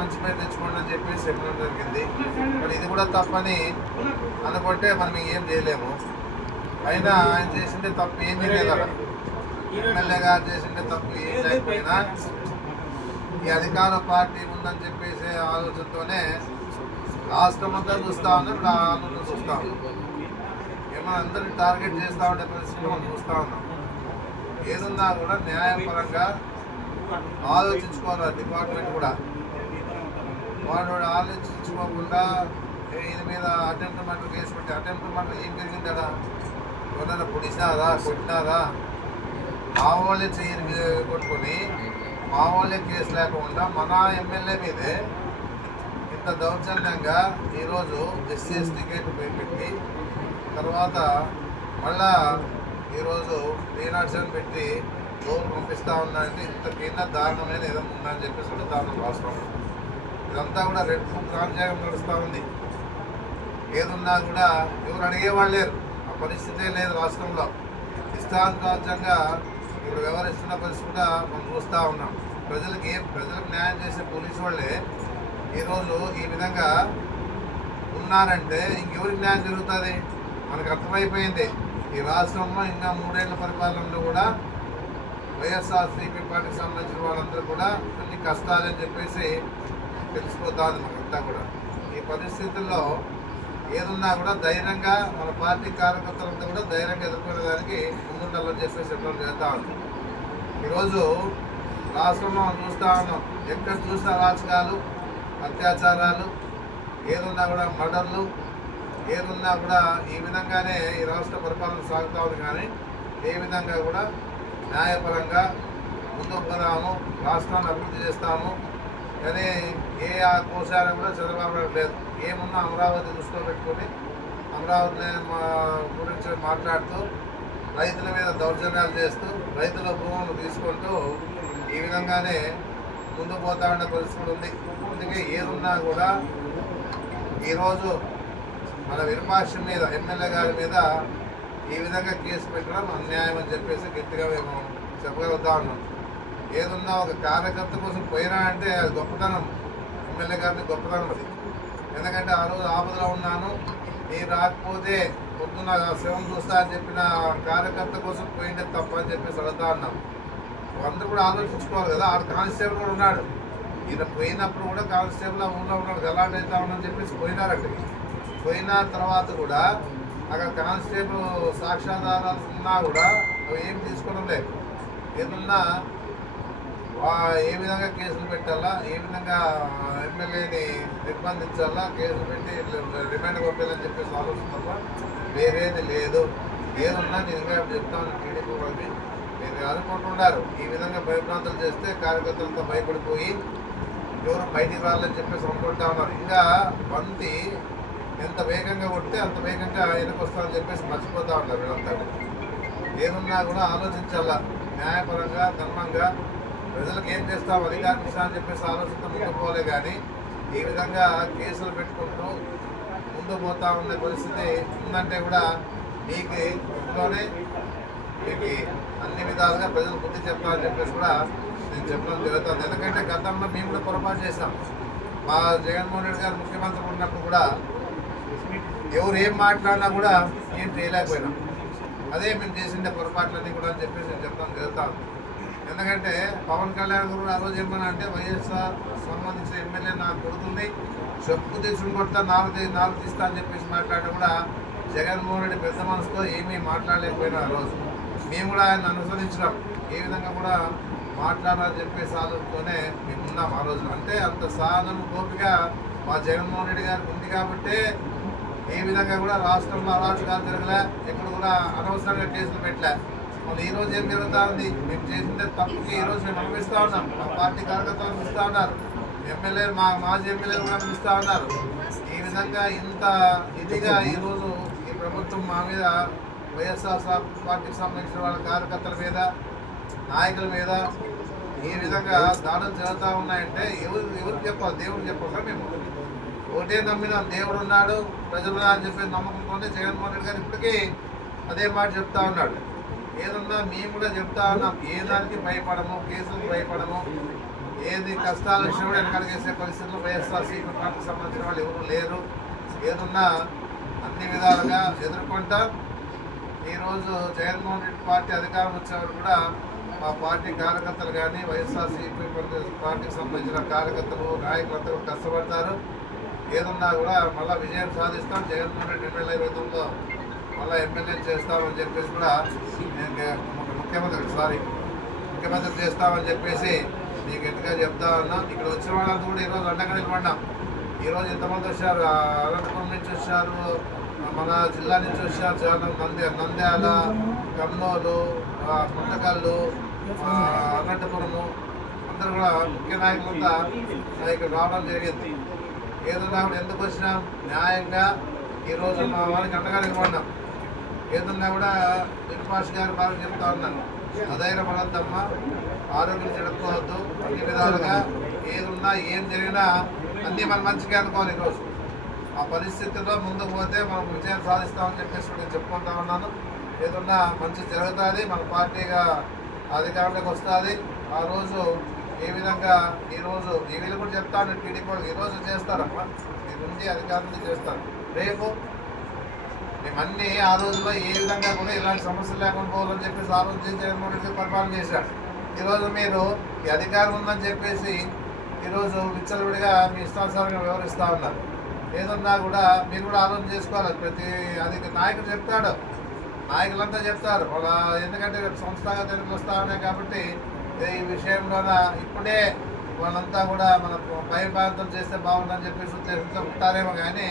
మంచి పేరు తెచ్చుకోండి అని చెప్పేసి చెప్పడం జరిగింది. మరి ఇది కూడా తప్పని అనుకుంటే మనం ఏం చేయలేము. అయినా ఆయన చేసిండే తప్పు ఏం చేయలేదు కదా, ఎమ్మెల్యే గారు చేసిండే తప్పు ఏం లేకపోయినా ఈ అధికార పార్టీ ఉందని చెప్పేసి ఆలోచనతోనే రాష్ట్రం అంతా చూస్తూ ఉన్నాం, ఆలోచన చూస్తూ ఉన్నాం. ఏమో అందరినీ టార్గెట్ చేస్తూ ఉండే పరిస్థితి మనం చూస్తూ ఉన్నాం. ఏదున్నా కూడా న్యాయపరంగా ఆలోచించుకోవాలి డిపార్ట్మెంట్ కూడా. వాడు ఆలోచించుకోకుండా ఈయన మీద అటెంప్ట్ మర్డర్ కేసు పెట్టి అటెంప్ట్ మర్డర్ ఏం జరిగిందా? ఎవరైనా పొడిచారా, కొట్టినారా? మా వాళ్ళే చెయ్యి కొట్టుకొని మా వాళ్ళే కేసు లేకుండా మన ఎమ్మెల్యే మీదే ఇంత దౌర్జన్యంగా ఈరోజు ఎస్సీఎస్ టికెట్ పెట్టి తర్వాత మళ్ళా ఈరోజు 307 పెట్టి లోన్ పంపిస్తూ ఉన్నారంటే ఇంతకైనా దారుణమైన ఏదో ఉందని చెప్పేసి అడుగుతా ఉన్నాం రాష్ట్రంలో. ఇదంతా కూడా రెడ్ బుక్ రాజ్యాంగం నడుస్తూ ఉంది. ఏదున్నా కూడా ఎవరు అడిగేవాళ్ళు లేరు, ఆ పరిస్థితే లేదు రాష్ట్రంలో. ఇష్టానుసారంగా ఇప్పుడు వ్యవహరిస్తున్న పరిస్థితి కూడా మనం చూస్తూ ఉన్నాం. ప్రజలకు న్యాయం చేసే పోలీసు వాళ్ళే ఈరోజు ఈ విధంగా ఉన్నారంటే ఇంకెవరికి న్యాయం జరుగుతుంది? మనకు అర్థమైపోయింది. ఈ రాష్ట్రంలో ఇంకా 3 ఏళ్ల పరిపాలనలో కూడా వైఎస్ఆర్సీపీ పార్టీకి సంబంధించిన వాళ్ళందరూ కూడా అన్ని కష్టాలని చెప్పేసి తెలిసిపోతుంది మనకంతా కూడా. ఈ పరిస్థితుల్లో ఏదున్నా కూడా ధైర్యంగా మన పార్టీ కార్యకర్తలంతా కూడా ధైర్యంగా ఎదుర్కొనేదానికి ముందుండాలని చెప్పేసి చెప్పడం జరుగుతూ ఉంది. ఈరోజు రాష్ట్రంలో మనం చూస్తూ ఉన్నాం, ఎక్కడ చూసినా అరాచకాలు, అత్యాచారాలు, ఏదున్నా కూడా మర్డర్లు, ఏదున్నా కూడా ఈ విధంగానే ఈ రాష్ట్ర పరిపాలన సాగుతూ ఉంది. కానీ ఏ విధంగా కూడా న్యాయపరంగా ముందుకు పోదాము, రాష్ట్రాన్ని అభివృద్ధి చేస్తాము కానీ ఏ కోశాన్ని కూడా చంద్రబాబు నాయుడు లేదు. ఏమున్నా అమరావతి దృష్టిలో పెట్టుకొని అమరావతి గురించి మాట్లాడుతూ రైతుల మీద దౌర్జన్యాలు చేస్తూ రైతుల భూములు తీసుకుంటూ ఈ విధంగానే ముందుకు పోతా ఉండే పరిస్థితి ఉంది. అందుకే ఏదున్నా కూడా ఈరోజు మన విరూపాక్ష మీద ఎమ్మెల్యే గారి మీద ఈ విధంగా కేసు పెట్టడం అన్యాయం అని చెప్పేసి గట్టిగా మేము చెప్పగలుగుతా ఉన్నాం. ఏదున్నా ఒక కార్యకర్త కోసం పోయినా అంటే అది గొప్పతనం, ఎమ్మెల్యే గారిని గొప్పతనం అది. ఎందుకంటే ఆ రోజు ఆపదలో ఉన్నాను, నేను రాకపోతే పొద్దున్న శవం చూస్తా అని చెప్పిన కార్యకర్త కోసం పోయింటే తప్ప అని చెప్పేసి అడుగుతా ఉన్నాం. అందరూ కూడా ఆలోచించుకోవాలి కదా. ఆడ కానిస్టేబుల్ కూడా ఉన్నాడు, ఈయన పోయినప్పుడు కూడా కానిస్టేబుల్ ఆ ఊళ్ళో ఉన్నాడు, గలాట్ అవుతా ఉన్నాడని చెప్పేసి పోయినారండి. పోయిన తర్వాత కూడా అక్కడ కానిస్టేబుల్ సాక్ష్యాధారాలు ఉన్నా కూడా అవి ఏం తీసుకోవడం లేదు. ఏదన్నా ఏ విధంగా కేసులు పెట్టాలా, ఏ విధంగా ఎమ్మెల్యేని నిర్బంధించాలా, కేసులు పెట్టి రిమాండ్ పంపించాలని చెప్పేసి ఆలోచన తప్ప వేరేది లేదు. ఏదన్నా నేను ఇంకా చెప్తాను, టీడీపీ వాళ్ళకి మీరు అనుకుంటున్నారు ఈ విధంగా భయభ్రాంతులు చేస్తే కార్యకర్తలతో భయపడిపోయి ఎవరు బయటికి రావాలని చెప్పేసి అనుకుంటా ఉన్నారు. ఇంకా బంతి ఎంత వేగంగా కొడితే అంత వేగంగా వెనక్కి వస్తామని చెప్పేసి మర్చిపోతూ ఉన్నారు వీళ్ళంతా. ఏదున్నా కూడా ఆలోచించాలా, న్యాయపరంగా ధర్మంగా ప్రజలకు ఏం చేస్తాం అధికారం ఇస్తామని చెప్పేసి ఆలోచనతో ముందుకు పోలే. కానీ ఈ విధంగా కేసులు పెట్టుకుంటూ ముందుకు పోతా ఉన్న పరిస్థితి ఉందంటే కూడా మీకు ఇంట్లోనే మీకు అన్ని విధాలుగా ప్రజలు బుద్ధి చెప్తామని చెప్పేసి కూడా నేను చెప్పడం జరుగుతుంది. ఎందుకంటే గతంలో మేము కూడా పొరపాటు చేస్తాం. మా జగన్మోహన్ రెడ్డి గారు ముఖ్యమంత్రి ఉన్నప్పుడు కూడా ఎవరు ఏం మాట్లాడినా కూడా ఏం చేయలేకపోయినాం. అదే మేము చేసిండే పొరపాట్లన్నీ కూడా అని చెప్పేసి నేను చెప్పడం జరుగుతాను. ఎందుకంటే పవన్ కళ్యాణ్ గారు ఆ రోజు ఏమన్నా అంటే వైఎస్ఆర్ సంబంధించిన ఎమ్మెల్యే నాకు కొడుతుంది, చెప్పు తీసుకుని కొడతా, నాలుగు తీస్తా అని చెప్పేసి మాట్లాడడం కూడా జగన్మోహన్ రెడ్డి పెద్ద మనసుతో ఏమీ మాట్లాడలేకపోయినా ఆ రోజు మేము కూడా ఆయన అనుసరించినాం. ఏ విధంగా కూడా మాట్లాడాలని చెప్పేసి ఆలోచనతోనే మేము ఉన్నాం ఆ రోజు. అంటే అంత సాధన ఓపిక మా జగన్మోహన్ రెడ్డి గారికి ఉంది కాబట్టి ఏ విధంగా కూడా రాష్ట్రంలో అరాచకాలు జరగలే, ఎక్కడ కూడా అనవసరంగా కేసులు పెట్టలే. మళ్ళీ ఈ రోజు ఏం జరుగుతూ ఉంది, మేము చేసిందే తప్పుకి ఈరోజు మేము అనిపిస్తూ ఉన్నాం. మా పార్టీ కార్యకర్తలు అనిపిస్తూ ఉన్నారు, ఎమ్మెల్యే మాజీ ఎమ్మెల్యేలు కూడా అనిపిస్తూ ఉన్నారు. ఈ విధంగా ఇంత ఇదిగా ఈరోజు ఈ ప్రభుత్వం మా మీద వైఎస్ఆర్ పార్టీకి సంబంధించిన వాళ్ళ కార్యకర్తల మీద నాయకుల మీద ఈ విధంగా దాడులు జరుగుతూ ఉన్నాయంటే ఎవరికి చెప్పాలి? దేవుడికి చెప్పాలి. మేము ఒకటే నమ్మినాం, దేవుడు ఉన్నాడు ప్రజలు అని చెప్పి నమ్మకంతోనే జగన్మోహన్ రెడ్డి గారు ఇప్పటికీ అదే మాట చెప్తా ఉన్నాడు. ఏదన్నా మేము కూడా చెప్తా ఉన్నాం, ఏ దానికి భయపడము, కేసులకు భయపడము, ఏది కష్టాలు వచ్చినా కూడా వెనకడిగేసే పరిస్థితుల్లో వైఎస్ఆర్సీపీ పార్టీకి సంబంధించిన వాళ్ళు ఎవరు లేరు. ఏదున్నా అన్ని విధాలుగా ఎదుర్కొంటా. ఈరోజు జగన్మోహన్ రెడ్డి పార్టీ అధికారం వచ్చేవారు కూడా మా పార్టీ కార్యకర్తలు కానీ వైఎస్ఆర్సీపీ పార్టీకి సంబంధించిన కార్యకర్తలు నాయకులంతా కూడా కష్టపడతారు. ఏదున్నా కూడా మళ్ళీ విజయం సాధిస్తాం. జగన్మోహన్ రెడ్డి 2029లో మళ్ళీ ఎమ్మెల్యే చేస్తామని చెప్పేసి కూడా ముఖ్యమంత్రి చేస్తామని చెప్పేసి నీకు గట్టిగా చెప్తా ఉన్నాం. ఇక్కడ వచ్చిన వాళ్ళంతా కూడా ఈరోజు అండగా నిలబడినాం. ఈరోజు ఎంతమంది వచ్చారు, అనంతపురం నుంచి వచ్చారు, మన జిల్లా నుంచి వచ్చారు, చాలా నంద్యాల, కర్నూలు, పుట్టకల్లు, అనంతపురము అందరూ కూడా ముఖ్య నాయకులంతా ఇక్కడ రావడం జరిగింది. ఏదన్నా కూడా ఎందుకు వచ్చినాం, న్యాయంగా ఈరోజు మా వారికి అండగా నిలబడినాం. ఏదన్నా కూడా వినుపాష్ గారు బాగా చెప్తా ఉన్నాను, అధైర్యపడద్దమ్మా, ఆరోగ్యం చెడుకోవద్దు, అన్ని విధాలుగా ఏదున్నా ఏం జరిగినా అన్నీ మన మంచిగా అనుకోవాలి. ఈరోజు ఆ పరిస్థితిలో ముందుకు పోతే మనం విజయం సాధిస్తామని చెప్పేసి నేను చెప్పుకుంటా ఉన్నాను. ఏదన్నా మంచి జరుగుతుంది, మన పార్టీగా అధికారంలోకి వస్తుంది. ఆ రోజు ఏ విధంగా ఈరోజు వీళ్ళు కూడా చెప్తాను, టీడీపీ వాళ్ళు ఈరోజు చేస్తారమ్మా, ఇది ఉంది అధికారులు చేస్తారు. రేపు మేమన్నీ ఆ రోజుల్లో ఏ విధంగా కూడా ఇలాంటి సమస్యలు లేకుండా పోవాలని చెప్పేసి ఆ రోజు జగన్మోహన్ రెడ్డి పరిపాలన చేశాడు. ఈరోజు మీరు ఈ అధికారం ఉందని చెప్పేసి ఈరోజు విచ్చలవిడిగా మీ ఇష్టానుసారంగా వ్యవహరిస్తూ ఉన్నారు. ఏదన్నా కూడా మీరు కూడా ఆలోచన చేసుకోవాలి. ప్రతి నాయకుడు చెప్తాడు, నాయకులంతా చెప్తారు వాళ్ళ, ఎందుకంటే రేపు సంస్థాగత ఎన్నికలు వస్తూ ఉన్నాయి కాబట్టి ఈ విషయంలోన ఇప్పుడే వాళ్ళంతా కూడా మన భయభ్రాంతం చేస్తే బాగుందని చెప్పేసి ఉద్దేశంతో ఉంటారేమో, కానీ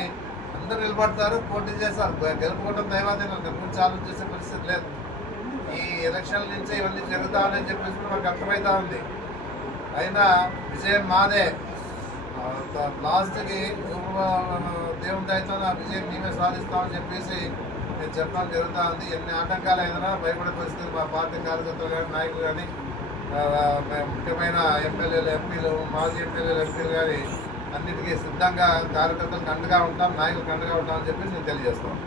అందరూ నిలబడతారు, పోటీ చేస్తారు. గెలుపుకోవడం దైవాధీనం, గురించి ఆలోచన చేసే పరిస్థితి లేదు. ఈ ఎలక్షన్ల నుంచి ఇవన్నీ జరుగుతామని చెప్పేసి మనకు అర్థమవుతా ఉంది. అయినా విజయం మాదే. లాస్ట్కి దేవుని దయతో నా విజయం మేమే సాధిస్తామని చెప్పేసి నేను చెప్పడం జరుగుతూ ఉంది. ఎన్ని ఆటంకాలు అయినా భయపడే పరిస్థితి మా పార్టీ కార్యకర్తలు కానీ నాయకులు కానీ ముఖ్యమైన ఎమ్మెల్యేలు, ఎంపీలు, మాజీ ఎమ్మెల్యేలు, ఎంపీలు కానీ అన్నిటికీ సిద్ధంగా కార్యకర్తలకు అండగా ఉంటాం, నాయకులకు అండగా ఉంటామని చెప్పేసి నేను తెలియజేస్తాను.